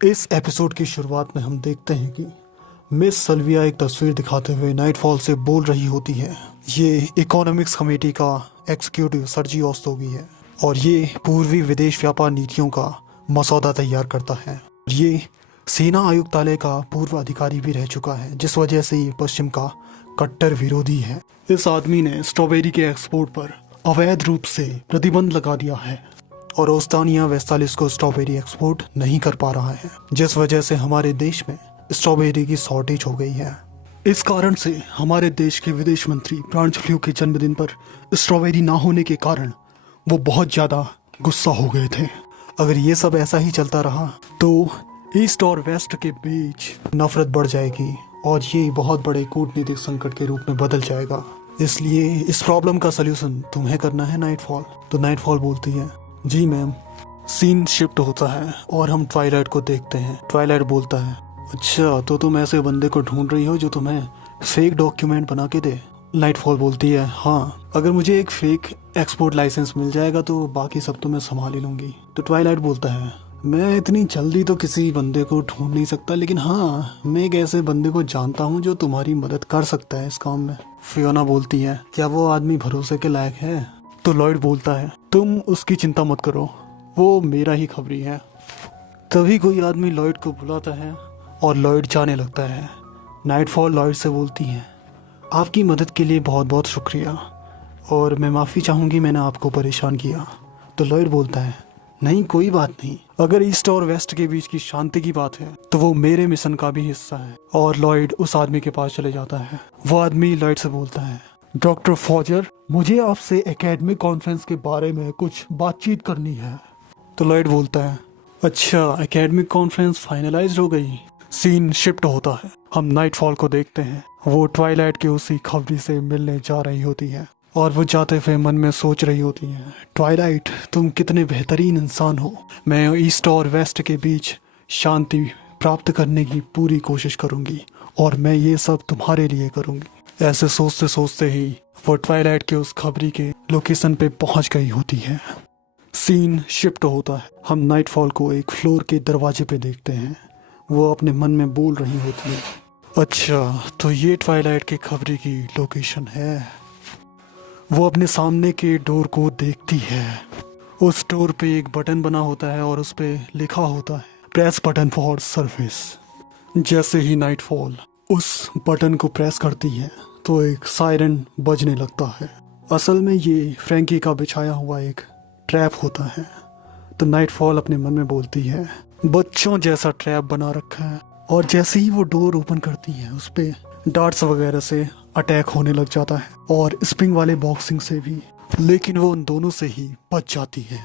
इस एपिसोड की शुरुआत में हम देखते हैं कि मिस सल्विया एक तस्वीर दिखाते हुए नाइटफॉल से बोल रही होती है। ये इकोनॉमिक्स कमेटी का एग्जीक्यूटिव सर्जी ओस्तोगी है और ये पूर्वी विदेश व्यापार नीतियों का मसौदा तैयार करता है। ये सेना आयुक्तालय का पूर्व अधिकारी भी रह चुका है, जिस वजह से ये पश्चिम का कट्टर विरोधी है। इस आदमी ने स्ट्रॉबेरी के एक्सपोर्ट पर अवैध रूप से प्रतिबंध लगा दिया है और ओस्तानिया वेस्टालिस को स्ट्रॉबेरी एक्सपोर्ट नहीं कर पा रहा है, जिस वजह से हमारे देश में स्ट्रॉबेरी की शॉर्टेज हो गई है। इस कारण से हमारे देश के विदेश मंत्री प्रांजलियो के जन्मदिन पर स्ट्रॉबेरी ना होने के कारण वो बहुत ज़्यादा गुस्सा हो गए थे। अगर ये सब ऐसा ही चलता रहा तो ईस्ट और वेस्ट के बीच नफरत बढ़ जाएगी और ये बहुत बड़े कूटनीतिक संकट के रूप में बदल जाएगा। इसलिए इस प्रॉब्लम का सलूशन तुम्हें करना है नाइटफॉल। तो नाइटफॉल बोलती है, जी मैम। सीन शिफ्ट होता है और हम ट्वाइलाइट को देखते हैं। ट्वाइलाइट बोलता है, अच्छा तो तुम ऐसे बंदे को ढूंढ रही हो जो तुम्हें फेक डॉक्यूमेंट बना के दे। नाइटफॉल बोलती है, हाँ अगर मुझे एक फेक एक्सपोर्ट लाइसेंस मिल जाएगा तो बाकी सब तो मैं संभाल ही लूंगी। तो ट्वाइलाइट बोलता है, मैं इतनी जल्दी तो किसी बंदे को ढूंढ नहीं सकता, लेकिन हाँ मैं एक ऐसे बंदे को जानता हूँ जो तुम्हारी मदद कर सकता है इस काम में। फियोना बोलती है, क्या वो आदमी भरोसे के लायक है? तो लॉयड बोलता है, तुम उसकी चिंता मत करो, वो मेरा ही खबरी है। तभी कोई आदमी लॉयड को बुलाता है और लॉयड जाने लगता है। नाइटफॉल लॉयड से बोलती है, आपकी मदद के लिए बहुत बहुत शुक्रिया और मैं माफ़ी चाहूँगी मैंने आपको परेशान किया। तो लॉयड बोलता है, नहीं कोई बात नहीं, अगर ईस्ट और वेस्ट के बीच की शांति की बात है तो वो मेरे मिशन का भी हिस्सा है। और लॉयड उस आदमी के पास चले जाता है। वो आदमी लॉयड से बोलता है, डॉक्टर फॉजर, मुझे आपसे एकेडमिक कॉन्फ्रेंस के बारे में कुछ बातचीत करनी है। तो लॉयड बोलता है, अच्छा एकेडमिक कॉन्फ्रेंस फाइनलाइज हो गई। सीन शिफ्ट होता है, हम नाइटफॉल को देखते हैं। वो ट्वाइलाइट के उसी खबरी से मिलने जा रही होती है और वो जाते हुए मन में सोच रही होती है, ट्वाइलाइट तुम कितने बेहतरीन इंसान हो। मैं ईस्ट और वेस्ट के बीच शांति प्राप्त करने की पूरी कोशिश करूंगी और मैं ये सब तुम्हारे लिए करूंगी। ऐसे सोचते सोचते ही वो ट्वाइलाइट के उस खबरी के लोकेशन पे पहुंच गई होती है। सीन शिफ्ट होता है, हम नाइटफॉल को एक फ्लोर के दरवाजे पे देखते हैं। वो अपने मन में बोल रही होती है, अच्छा तो ये ट्वाइलाइट के खबरी की लोकेशन है। वो अपने सामने के डोर को देखती है। उस डोर पे एक बटन बना होता है और उस पे लिखा होता है, प्रेस बटन फॉर सर्विस। जैसे ही नाइटफॉल उस बटन को प्रेस करती है तो एक सायरन बजने लगता है। असल में ये फ्रैंकी का बिछाया हुआ एक ट्रैप होता है। तो नाइटफॉल अपने मन में बोलती है, बच्चों जैसा ट्रैप बना रखा है। और जैसे ही वो डोर ओपन करती है उस पे डार्ट्स वगैरह से अटैक होने लग जाता है और स्प्रिंग वाले बॉक्सिंग से भी, लेकिन वो उन दोनों से ही बच जाती है।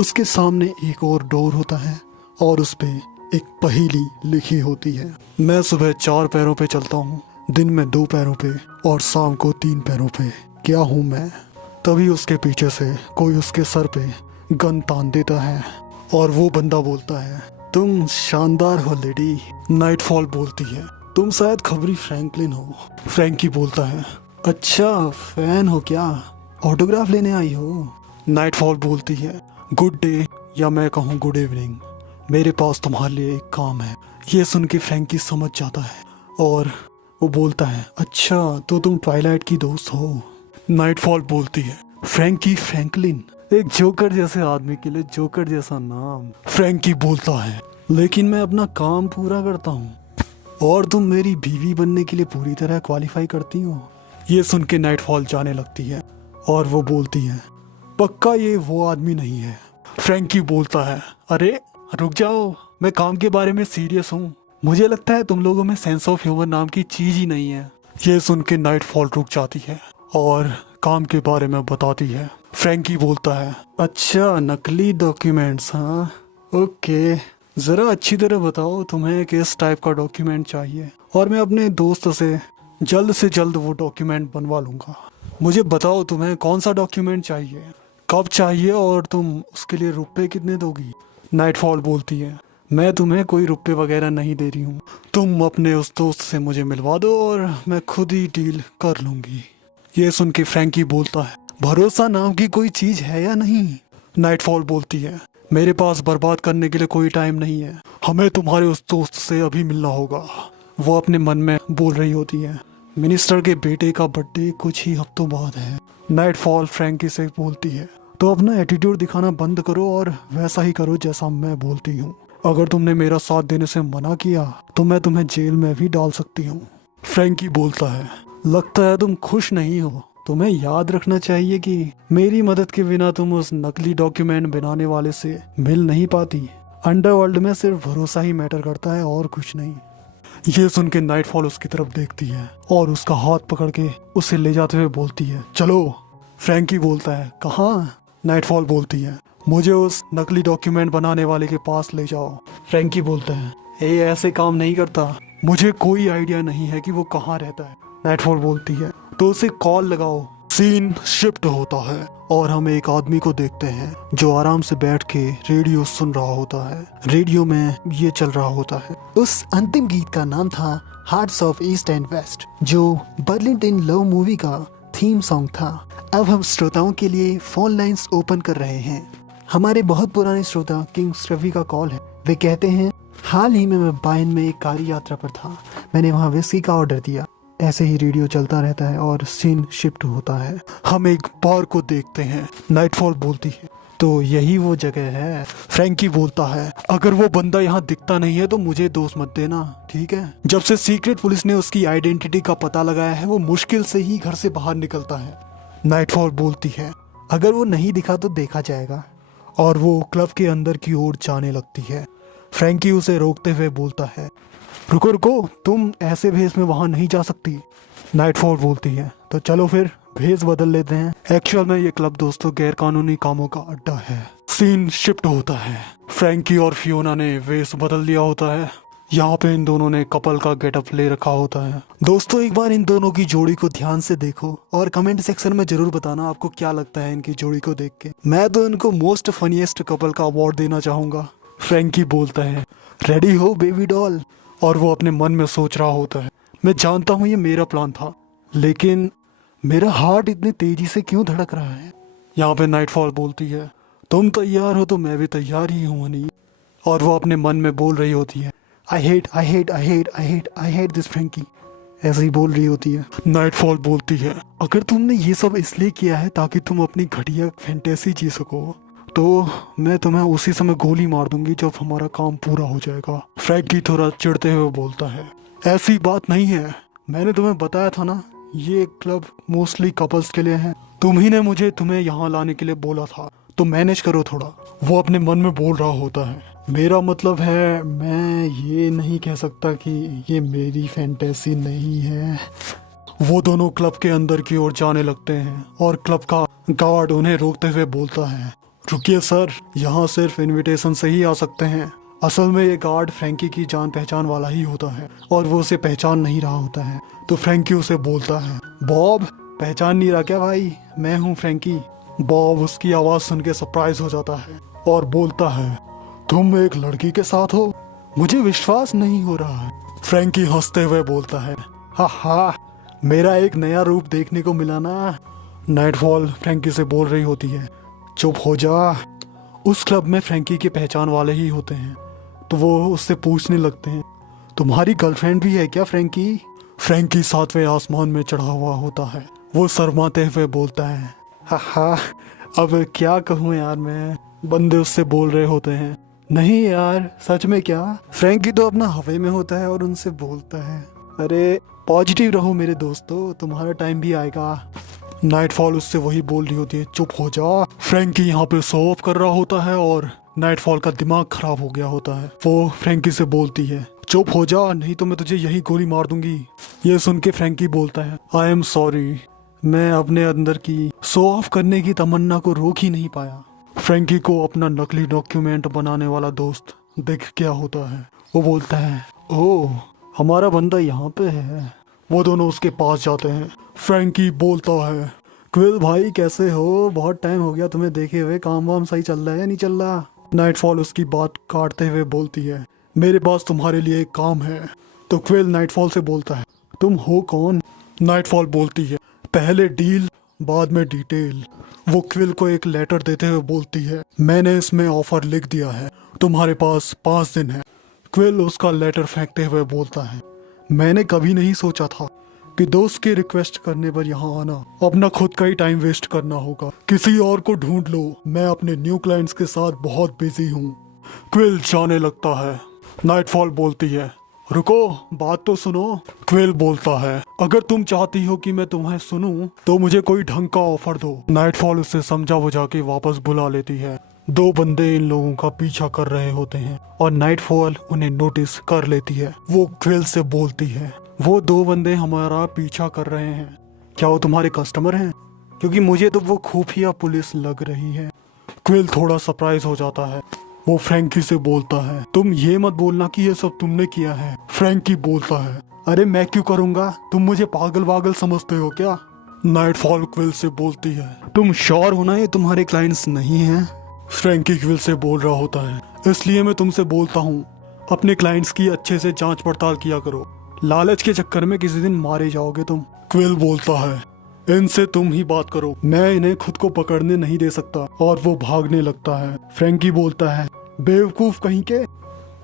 उसके सामने एक और डोर होता है और उस पे एक पहेली लिखी होती है, मैं सुबह 4 पैरों पे चलता हूँ, दिन में 2 पैरों पे और शाम को 3 पैरों पे, क्या हूँ मैं? तभी उसके पीछे से कोई उसके सर पे गन तान देता है और वो बंदा बोलता है, तुम शानदार हो लेडी। नाइटफॉल बोलती है, तुम शायद खबरी फ्रैंकलिन हो। फ्रैंकी बोलता है, अच्छा फैन हो क्या, ऑटोग्राफ लेने आई हो? नाइटफॉल बोलती है, गुड डे या मैं कहूँ गुड इवनिंग, मेरे पास तुम्हारे लिए एक काम है। ये सुन के फ्रैंकी समझ जाता है और वो बोलता है, अच्छा तो तुम ट्वाइलाइट की दोस्त हो? नाइटफॉल बोलती है, फ्रैंकी फ्रैंकलिन, एक जोकर जैसे आदमी के लिए जोकर जैसा नाम। फ्रैंकी बोलता है, लेकिन मैं अपना काम पूरा करता हूँ और तुम मेरी बीवी बनने के लिए पूरी तरह क्वालिफाई करती हो। ये सुन के नाइटफॉल जाने लगती है और वो बोलती है, पक्का ये वो आदमी नहीं है। फ्रैंकी बोलता है, अरे रुक जाओ, मैं काम के बारे में सीरियस हूँ, मुझे लगता है तुम लोगों में सेंस ऑफ ह्यूमर नाम की चीज ही नहीं है। ये सुन के नाइटफॉल रुक जाती है और काम के बारे में बताती है। फ्रैंकी बोलता है, अच्छा नकली डॉक्यूमेंट्स, हाँ ओके, ज़रा अच्छी तरह बताओ तुम्हें किस टाइप का डॉक्यूमेंट चाहिए और मैं अपने दोस्त से जल्द वो डॉक्यूमेंट बनवा लूँगा। मुझे बताओ तुम्हें कौन सा डॉक्यूमेंट चाहिए, कब चाहिए और तुम उसके लिए रुपए कितने दोगी? नाइटफॉल बोलती है, मैं तुम्हें कोई रुपए वगैरह नहीं दे रही हूँ, तुम अपने उस दोस्त से मुझे मिलवा दो और मैं खुद ही डील कर लूँगी। ये सुन के फ्रैंकी बोलता है, भरोसा नाम की कोई चीज़ है या नहीं? नाइटफॉल बोलती है, मेरे पास बर्बाद करने के लिए कोई टाइम नहीं है, हमें तुम्हारे उस दोस्त से अभी मिलना होगा। वो अपने मन में बोल रही होती है। मिनिस्टर के बेटे का बर्थडे कुछ ही हफ्तों बाद है। नाइटफॉल फ्रैंकी से बोलती है, तो अपना एटीट्यूड दिखाना बंद करो और वैसा ही करो जैसा मैं बोलती हूँ। अगर तुमने मेरा साथ देने से मना किया तो मैं तुम्हें जेल में भी डाल सकती हूँ। फ्रैंकी बोलता है, लगता है तुम खुश नहीं हो। तुम्हें याद रखना चाहिए कि मेरी मदद के बिना तुम उस नकली डॉक्यूमेंट बनाने वाले से मिल नहीं पाती। अंडरवर्ल्ड में सिर्फ भरोसा ही मैटर करता है और कुछ नहीं। ये सुन के नाइटफॉल उसकी तरफ देखती है और उसका हाथ पकड़ के उसे ले जाते हुए बोलती है, चलो। फ्रैंकी बोलता है, कहाँ? नाइटफॉल बोलती है, मुझे उस नकली डॉक्यूमेंट बनाने वाले के पास ले जाओ। फ्रैंकी बोलता है, ये ऐसे काम नहीं करता। मुझे कोई आइडिया नहीं है कि वो कहाँ रहता है। नाइटफॉल बोलती है, तो उसे कॉल लगाओ। सीन शिफ्ट होता है और हम एक आदमी को देखते हैं जो आराम से बैठ के रेडियो सुन रहा होता है। रेडियो में ये चल रहा होता है, उस अंतिम गीत का नाम था hearts of east and west, जो बर्लिन लव मूवी का थीम सॉन्ग था। अब हम श्रोताओं के लिए फोन लाइंस ओपन कर रहे हैं। हमारे बहुत पुराने श्रोता किंग्स रवि का कॉल है। वे कहते हैं, हाल ही में मैं बायन में एक कारी यात्रा पर था। मैंने वहाँ विस्की का ऑर्डर दिया। ऐसे ही रेडियो चलता रहता है और सीन शिफ्ट होता है। हम एक बार को देखते हैं। नाइटफॉल बोलती है, तो यही वो जगह है। फ्रैंकी बोलता है, अगर वो बंदा यहाँ दिखता नहीं है तो मुझे दोष मत देना, ठीक है? जब से सीक्रेट पुलिस ने उसकी आइडेंटिटी का पता लगाया है, वो मुश्किल से ही घर से बाहर निकलता है। नाइटफॉल बोलती है, अगर वो नहीं दिखा तो देखा जाएगा। और वो क्लब के अंदर की ओर जाने लगती है। फ्रैंकी उसे रोकते हुए बोलता है, रुको रुको, तुम ऐसे भेस में वहां नहीं जा सकती। नाइटफॉल बोलती है, तो चलो फिर भेस बदल लेते हैं। एक्चुअल में ये क्लब दोस्तों गैर कानूनी कामों का अड्डा है। सीन शिफ्ट होता है। फ्रैंकी और फियोना ने वेश बदल लिया होता है। यहाँ पे इन दोनों ने कपल का गेटअप ले रखा होता है। दोस्तों एक बार इन दोनों की जोड़ी को ध्यान से देखो और कमेंट सेक्शन में जरूर बताना आपको क्या लगता है इनकी जोड़ी को देख के। मैं तो इनको मोस्ट फनीएस्ट कपल का अवार्ड देना चाहूंगा। फ्रैंकी बोलता है, रेडी हो बेबी डॉल? और वो अपने मन में सोच रहा होता है, मैं जानता हूँ ये मेरा प्लान था, लेकिन मेरा हार्ट इतनी तेजी से क्यों धड़क रहा है? यहाँ पे नाइटफॉल बोलती है, तुम तैयार हो तो मैं भी तैयार ही हूँ हनी। और वो अपने मन में बोल रही होती है, आई हेट दिस फ्रैंकी। ऐसे ही बोल रही होती है। नाइटफॉल बोलती है, अगर तुमने ये सब इसलिए किया है ताकि तुम अपनी घटिया फैंटेसी जी सको, तो मैं तुम्हें उसी समय गोली मार दूंगी जब हमारा काम पूरा हो जाएगा। फ्रैंकी थोड़ा चिढ़ते हुए बोलता है, ऐसी बात नहीं है, मैंने तुम्हें बताया था ना, ये क्लब मोस्टली कपल्स के लिए है। तुम ही ने मुझे तुम्हें यहाँ लाने के लिए बोला था, तो मैनेज करो थोड़ा। वो अपने मन में बोल रहा होता है, मेरा मतलब है मैं ये नहीं कह सकता कि ये मेरी फैंटेसी नहीं है। वो दोनों क्लब के अंदर की ओर जाने लगते हैं और क्लब का गार्ड उन्हें रोकते हुए बोलता है, रुकिए सर, यहाँ सिर्फ इनविटेशन से ही आ सकते हैं। असल में ये गार्ड फ्रैंकी की जान पहचान वाला ही होता है और वो उसे पहचान नहीं रहा होता है। तो फ्रैंकी उसे बोलता है, बॉब पहचान नहीं रहा क्या भाई, मैं हूँ फ्रैंकी। बॉब उसकी आवाज़ सुन के सरप्राइज हो जाता है और बोलता है, तुम एक लड़की के साथ हो? मुझे विश्वास नहीं हो रहा है। फ्रैंकी हंसते हुए बोलता है, हा, मेरा एक नया रूप देखने को मिला ना। नाइटफॉल फ्रैंकी से बोल रही होती है, चुप हो जा। उस क्लब में फ्रैंकी के पहचान वाले ही होते हैं, तो वो उससे पूछने लगते हैं, तुम्हारी गर्लफ्रेंड भी है क्या फ्रैंकी? फ्रैंकी सातवें आसमान में चढ़ा हुआ होता है। वो शर्माते हुए बोलता है, हा, अब क्या कहूँ यार मैं। बंदे उससे बोल रहे होते हैं, नहीं यार सच में क्या? फ्रैंकी तो अपना हवे में होता है और उनसे बोलता है, अरे पॉजिटिव रहो मेरे दोस्तों, तुम्हारा टाइम भी आएगा। नाइटफॉल उससे वही बोल रही होती है, चुप हो जा। फ्रैंकी यहाँ पे शो ऑफ कर रहा होता है और नाइटफॉल का दिमाग खराब हो गया होता है। वो फ्रैंकी से बोलती है, चुप हो जा नहीं तो मैं तुझे यही गोली मार दूंगी। ये सुन के फ्रैंकी बोलता है, आई एम सॉरी, मैं अपने अंदर की शो ऑफ करने की तमन्ना को रोक ही नहीं पाया। फ्रैंकी को अपना नकली डॉक्यूमेंट बनाने वाला दोस्त दिख गया होता है। वो बोलता है, ओह हमारा बंदा यहाँ पे है। वो दोनों उसके पास जाते हैं। फ्रैंकी बोलता है, क्विल भाई कैसे हो, बहुत टाइम हो गया तुम्हें देखे हुए, काम वाम सही चल रहा है या नहीं चल रहा? नाइटफॉल उसकी बात काटते हुए बोलती है, मेरे पास तुम्हारे लिए एक काम है। तो क्विल नाइटफॉल से बोलता है, तुम हो कौन? नाइटफॉल बोलती है, पहले डील बाद में डिटेल। वो क्विल को एक लेटर देते हुए बोलती है, मैंने इसमें ऑफर लिख दिया है, तुम्हारे पास 5 दिन है। क्विल उसका लेटर फेंकते हुए बोलता है, मैंने कभी नहीं सोचा था कि दोस्त के रिक्वेस्ट करने पर यहाँ आना अपना खुद का ही टाइम वेस्ट करना होगा। किसी और को ढूंढ लो, मैं अपने न्यू क्लाइंट्स के साथ बहुत बिजी हूँ। क्विल जाने लगता है। नाइटफॉल बोलती है, रुको बात तो सुनो। क्विल बोलता है, अगर तुम चाहती हो कि मैं तुम्हें सुनूं तो मुझे कोई ढंग का ऑफर दो। नाइटफॉल उससे समझा बुझा के वापस बुला लेती है। दो बंदे इन लोगों का पीछा कर रहे होते हैं और नाइटफॉल उन्हें नोटिस कर लेती है। वो क्विल से बोलती है, वो दो बंदे हमारा पीछा कर रहे हैं, क्या वो तुम्हारे कस्टमर हैं? क्योंकि मुझे तो वो खुफिया पुलिस लग रही है। क्विल थोड़ा सरप्राइज हो जाता है। वो फ्रैंकी से बोलता है, तुम ये मत बोलना कि ये सब तुमने किया है। फ्रैंकी बोलता है, अरे मैं क्यों करूंगा, तुम मुझे पागल वागल समझते हो क्या? नाइटफॉल क्विल से बोलती है, तुम श्योर हो ना ये तुम्हारे क्लाइंट्स नहीं हैं? फ्रैंकी क्विल से बोल रहा होता है, इसलिए मैं तुमसे बोलता हूँ अपने क्लाइंट्स की अच्छे से जांच पड़ताल किया करो, लालच के चक्कर में किसी दिन मारे जाओगे तुम। क्विल बोलता है, इनसे तुम ही बात करो, मैं इन्हें खुद को पकड़ने नहीं दे सकता। और वो भागने लगता है। फ्रैंकी बोलता है, बेवकूफ कहीं के।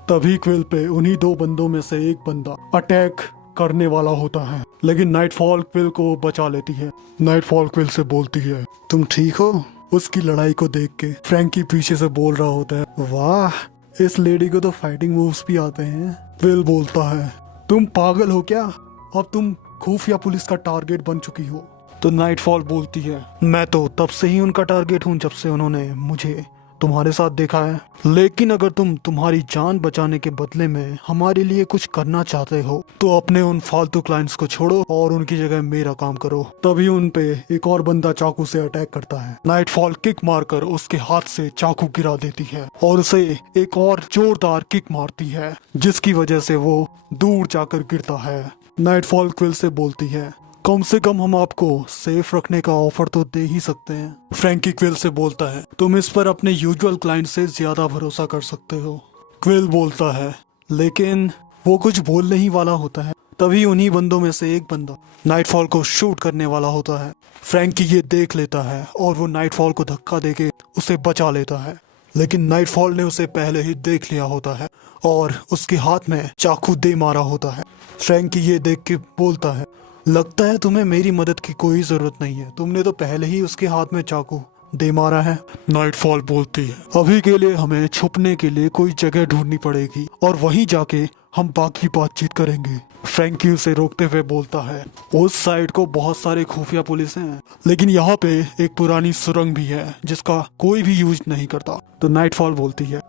तभी क्विल पे उन्हीं दो बंदों में से एक बंदा अटैक करने वाला होता है, लेकिन नाइटफॉल क्विल को बचा लेती है। नाइटफॉल क्विल से बोलती है, तुम ठीक हो? उसकी लड़ाई को देख के फ्रैंकी पीछे से बोल रहा होता है, वाह इस लेडी को तो फाइटिंग मूव्स भी आते हैं। क्विल बोलता है, तुम पागल हो क्या, अब तुम खुफिया पुलिस का टारगेट बन चुकी हो। तो नाइटफॉल बोलती है, मैं तो तब से ही उनका टारगेट हूँ जब से उन्होंने मुझे तुम्हारे साथ देखा है। लेकिन अगर तुम तुम्हारी जान बचाने के बदले में हमारे लिए कुछ करना चाहते हो तो अपने उन फालतू क्लाइंट्स को छोड़ो और उनकी जगह मेरा काम करो। तभी उन पे एक और बंदा चाकू से अटैक करता है। नाइटफॉल किक मारकर उसके हाथ से चाकू गिरा देती है और उसे एक और जोरदार किक मारती है, जिसकी वजह से वो दूर जाकर गिरता है। नाइटफॉल क्विल से बोलती है, कम से कम हम आपको सेफ रखने का ऑफर तो दे ही सकते हैं। फ्रैंकी क्विल से बोलता है, तुम इस पर अपने यूजुअल क्लाइंट से ज्यादा भरोसा कर सकते हो। क्विल बोलता है, लेकिन वो कुछ बोलने ही वाला होता है। तभी उन्हीं बंदों में से एक बंदा नाइटफॉल को शूट करने वाला होता है। फ्रैंकी ये देख लेता है और वो नाइटफॉल को धक्का देके उसे बचा लेता है, लेकिन नाइटफॉल ने उसे पहले ही देख लिया होता है और उसके हाथ में चाकू दे मारा होता है। फ्रैंकी ये देख के बोलता है, लगता है तुम्हें मेरी मदद की कोई जरूरत नहीं है, तुमने तो पहले ही उसके हाथ में चाकू दे मारा है। नाइटफॉल बोलती है, अभी के लिए हमें छुपने के लिए कोई जगह ढूंढनी पड़ेगी और वहीं जाके हम बाकी बातचीत करेंगे। फ्रैंकी उसे रोकते हुए बोलता है, उस साइड को बहुत सारे खुफिया पुलिस हैं, लेकिन यहाँ पे एक पुरानी सुरंग भी है जिसका कोई भी यूज नहीं करता। तो नाइटफॉल बोलती है,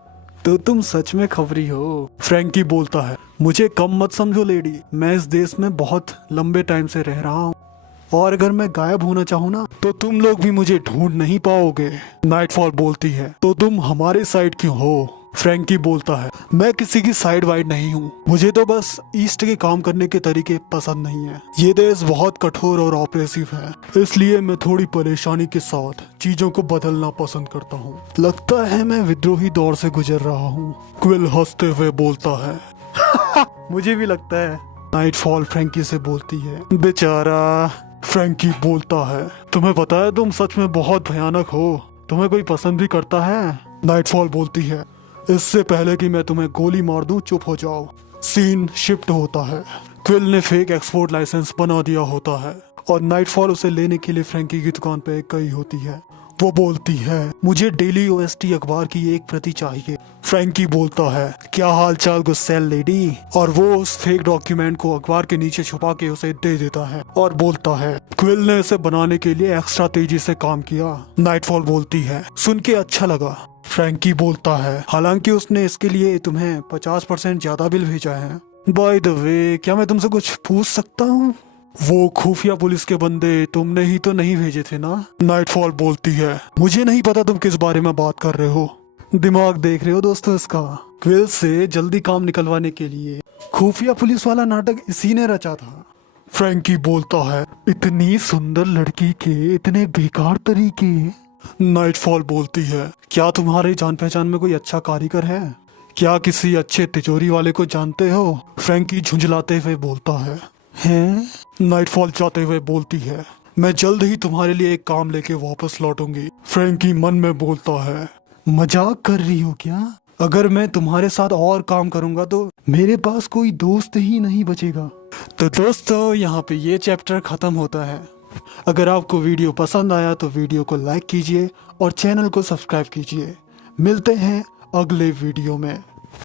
तो तुम सच में खबरी हो। फ्रैंकी बोलता है, मुझे कम मत समझो लेडी, मैं इस देश में बहुत लंबे टाइम से रह रहा हूँ और अगर मैं गायब होना चाहूँ ना तो तुम लोग भी मुझे ढूंढ नहीं पाओगे। नाइटफॉल बोलती है, तो तुम हमारे साइड क्यों हो? फ्रैंकी बोलता है, मैं किसी की साइड वाइड नहीं हूँ, मुझे तो बस ईस्ट के काम करने के तरीके पसंद नहीं है। ये देश बहुत कठोर और ऑपरेसिव है, इसलिए मैं थोड़ी परेशानी के साथ चीजों को बदलना पसंद करता हूँ। लगता है मैं विद्रोही दौर से गुजर रहा हूँ। क्विल हंसते हुए बोलता है, मुझे भी लगता है। नाइटफॉल फ्रैंकी से बोलती है, बेचारा। फ्रैंकी बोलता है, तुम्हें पता है तुम सच में बहुत भयानक हो, तुम्हें कोई पसंद भी करता है? नाइटफॉल बोलती है, इससे पहले कि मैं तुम्हें गोली मार दूं चुप हो जाओ। सीन शिफ्ट होता है। क्विल ने फेक एक्सपोर्ट लाइसेंस बना दिया होता है और नाइटफॉल उसे लेने के लिए फ्रैंकी की दुकान पे गई होती है। वो बोलती है, मुझे डेली ओएसटी अखबार की एक प्रति चाहिए। फ्रैंकी बोलता है, क्या हाल चाल गुस्सेल लेडी, और वो उस फेक डॉक्यूमेंट को अखबार के नीचे छुपा के उसे दे देता है और बोलता है, क्विल ने इसे बनाने के लिए एक्स्ट्रा तेजी से काम किया। नाइटफॉल बोलती है, सुन के अच्छा लगा। फ्रैंकी बोलता है, हालांकि उसने इसके लिए तुम्हें 50% ज्यादा बिल भेजा है। बाय द वे, क्या मैं तुमसे कुछ पूछ सकता हूँ? वो खुफिया पुलिस के बंदे तुमने ही तो नहीं भेजे थे ना? नाइटफॉल बोलती है, मुझे नहीं पता तुम किस बारे में बात कर रहे हो। दिमाग देख रहे हो दोस्तों इसका। क्विल से जल्दी काम निकलवाने के लिए खुफिया पुलिस वाला नाटक इसी ने रचा था। फ्रैंकी बोलता है, इतनी सुंदर लड़की के इतने बेकार तरीके। नाइटफॉल बोलती है, क्या तुम्हारे जान पहचान में कोई अच्छा कारीगर है? क्या किसी अच्छे तिजोरी वाले को जानते हो? फ्रैंकी झुंझलाते हुए बोलता है, हैं? नाइटफॉल जाते हुए बोलती है, मैं जल्द ही तुम्हारे लिए एक काम लेके वापस लौटूंगी। फ्रैंकी मन में बोलता है, मजाक कर रही हो क्या? अगर मैं तुम्हारे साथ और काम करूंगा तो मेरे पास कोई दोस्त ही नहीं बचेगा। तो दोस्तों यहाँ पे ये चैप्टर खत्म होता है। अगर आपको वीडियो पसंद आया तो वीडियो को लाइक कीजिए और चैनल को सब्सक्राइब कीजिए। मिलते हैं अगले वीडियो में।